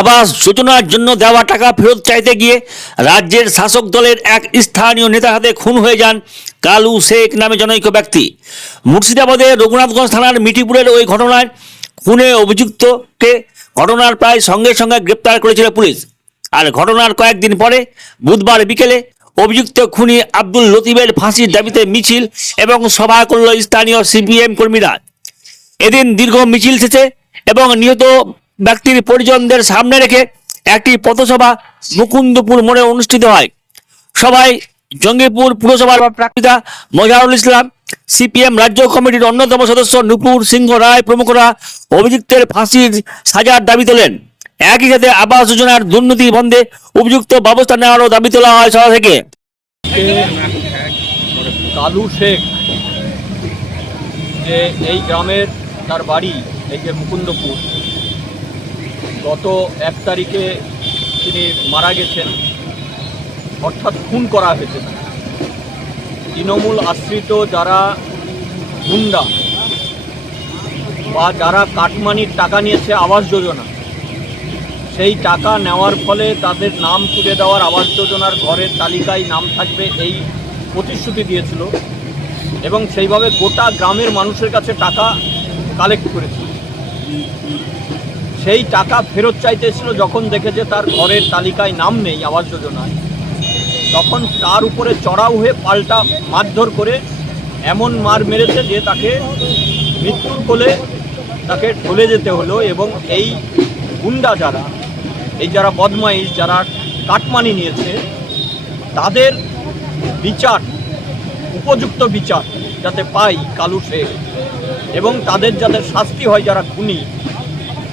আবাস যোজনার জন্য দেওয়া টাকা ফেরত চাইতে গিয়ে রাজ্যের শাসক দলের এক স্থানীয় নেতা হাতে খুন হয়ে যান কালু শেখ নামে জনৈক ব্যক্তি। মুর্শিদাবাদের রঘুনাথগঞ্জ থানার মিটিপুরের ওই ঘটনায় খুনে অভিযুক্তকে ঘটনার প্রায় সঙ্গে সঙ্গে গ্রেপ্তার করেছিল পুলিশ। আর ঘটনার কয়েকদিন পরে বুধবার বিকেলে অভিযুক্ত খুনি আব্দুল লতিফের ফাঁসির দাবিতে মিছিল এবং সভা করল স্থানীয় সিপিএম কর্মীরা। এদিন দীর্ঘ মিছিল শেষে এবং নিহত ব্যক্তির পরিজনদের সামনে রেখে একটি পথসভা মুকুন্দপুর মোড়ে অনুষ্ঠিত হয়। সভায় জঙ্গিপুর পুরসভার প্রার্থিতা মজারুল ইসলাম, সিপিএম রাজ্য কমিটির অন্যতম সদস্য নুপুর সিংহ রায় প্রমুখরা অভিযুক্তের ফাঁসির সাজার দাবি তোলেন। একই সাথে আবাস যোজনার দুর্নীতি বন্ধে উপযুক্ত ব্যবস্থা নেওয়ারও দাবি তোলা হয় সভা থেকে। কালু শেখ, যে এই গ্রামের তার বাড়ি, এই যে মুকুন্দপুর গত এক তারিখে তিনি মারা গেছেন। অর্থাৎ খুন করা হয়েছে। তৃণমূল আশ্রিত যারা গুন্ডা বা যারা কাটমানির টাকা নিয়েছে আবাস যোজনা, সেই টাকা নেওয়ার ফলে তাদের নাম তুলে দেওয়ার আবাস যোজনার ঘরের তালিকায় নাম থাকবে এই প্রতিশ্রুতি দিয়েছিল এবং সেইভাবে গোটা গ্রামের মানুষের কাছে টাকা কালেক্ট করেছিল। সেই টাকা ফেরত চাইতেছিল যখন দেখেছে তার ঘরের তালিকায় নাম নেই আবাস যোজনায়। তখন তার উপরে চড়াও হয়ে পাল্টা মারধর করে এমন মার মেরেছে যে তাকে মৃত্যুর কোলে তাকে ঢলে যেতে হলো এবং এই গুন্ডা যারা, এই যারা বদমাইশ, যারা কাটমানি নিয়েছে, তাদের বিচার, উপযুক্ত বিচার যাতে পাই কালু শেখ এবং তাদের যাদের শাস্তি হয় যারা খুনি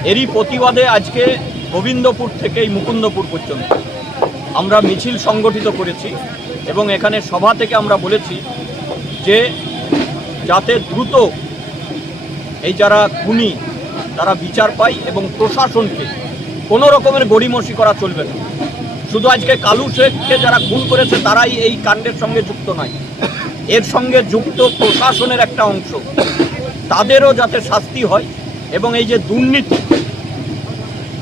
এরই প্রতিবাদে আজকে গোবিন্দপুর থেকে এই মুকুন্দপুর পর্যন্ত আমরা মিছিল সংগঠিত করেছি এবং এখানে সভা থেকে আমরা বলেছি যে যাতে দ্রুত এই যারা খুনি, তারা বিচার পায় এবং প্রশাসনকে কোনো রকমের গড়িমসি করা চলবে না। শুধু আজকে কালু শেখকে যারা খুন করেছে, তারাই এই কাণ্ডের সঙ্গে যুক্ত নয়। এর সঙ্গে যুক্ত প্রশাসনের একটা অংশ। তাদেরও যাতে শাস্তি হয় এবং এই যে দুর্নীতি,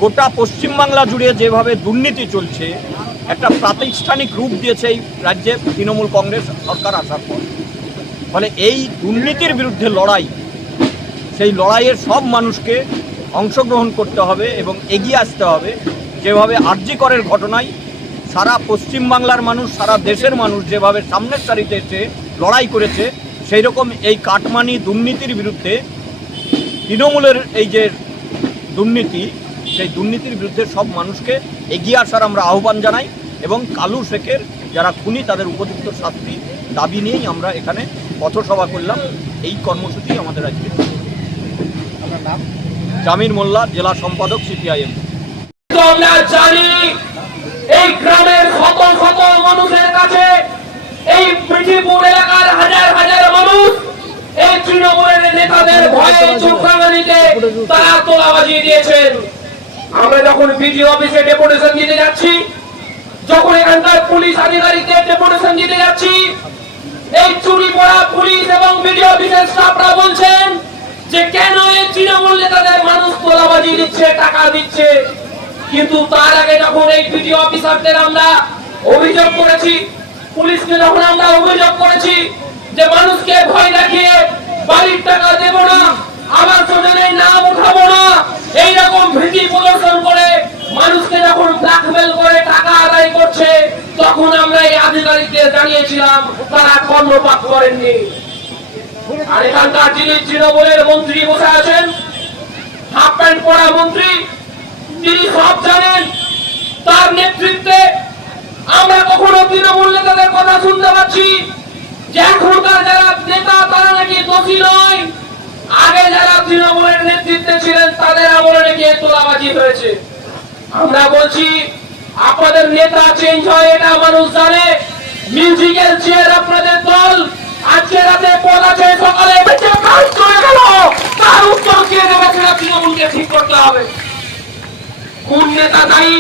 গোটা পশ্চিমবাংলা জুড়ে যেভাবে দুর্নীতি চলছে, একটা প্রাতিষ্ঠানিক রূপ দিয়েছে এই রাজ্যে তৃণমূল কংগ্রেস সরকার আসার পর। ফলে এই দুর্নীতির বিরুদ্ধে লড়াই, সেই লড়াইয়ের সব মানুষকে অংশগ্রহণ করতে হবে এবং এগিয়ে আসতে হবে। যেভাবে আর্যিকরের ঘটনায় সারা পশ্চিমবাংলার মানুষ, সারা দেশের মানুষ যেভাবে সামনের সারিতে এসে লড়াই করেছে সেই রকম এই কাটমানি দুর্নীতির বিরুদ্ধে তৃণমূলের এই যে দুর্নীতি সেই দুর্নীতির বিরুদ্ধে সব মানুষকে এগিয়ে আসার আমরা আহ্বান জানাই এবং কালু শেখের যারা খুনি তাদের উপযুক্ত শাস্তি দাবি নিয়েই আমরা এখানে পথসভা করলাম। এই কর্মসূচি আমাদের আজকে। জামির মোল্লা জেলা সম্পাদক সিপিআইএম। আমরা জানি এই গ্রামের শত শত মানুষের কাছে এই পৃথিবীপুর এলাকার হাজার হাজার মানুষ এই নেতাদের ভয়ে চোখ রাঙানিতে তারা তোলাবাজি দিয়েছেন, আমরা যখন অফিসে ডেপুটেশন দিতে যাচ্ছি, যখন এখানকার পুলিশ আধিকারিকদের ডেপুটেশন দিতে যাচ্ছি, এই চুরি পড়া পুলিশ এবং অফিসের স্টাফরা বলছেন যে কেন এই তৃণমূল নেতাদের মানুষ তোলাবাজি দিচ্ছে, টাকা দিচ্ছে? কিন্তু তার আগে যখন এই বিডিও অফিসারদের আমরা অভিযোগ করেছি, পুলিশকে যখন আমরা অভিযোগ করেছি যে মানুষকে ভয় দেখিয়ে বাড়ির টাকা দেব না আবার যোজনায় নাম উঠাবো না এইরকম ভীতি প্রদর্শন করে? মানুষকে যখন ব্ল্যাকমেল করে, টাকা আদায় করছে, তখন আমরা এই আধিকারিকদের জানিয়েছিলাম, তারা কর্ণপাত করেননি। আর এখানকার যিনি তৃণমূলের মন্ত্রী বসে আছেন হাফ প্যান্ট পরা মন্ত্রী, তিনি সব জানেন। তার নেতৃত্বে আমরা কখনো তৃণমূল নেতাদের কথা শুনতে পাচ্ছি যে এখনকার যারা নেতা, তারা নাকি দোষী নয়। আগে যারা তৃণমূলের নেতৃত্বে ছিলেন, তাদের আমলে নাকি তোলাবাজি হয়েছে। আমরা বলছি, আপনাদের নেতা চেঞ্জ হয়, এটা মানুষ জানে। মিউজিক্যাল চেয়ার আপনাদের দল, আজকে রাতে পদ আছে, সকালে বেঁচে কাজ করে গেল। তার উত্তর কে দেবে সেটা তৃণমূলকে ঠিক করতে হবে। কোন নেতা দায়ী?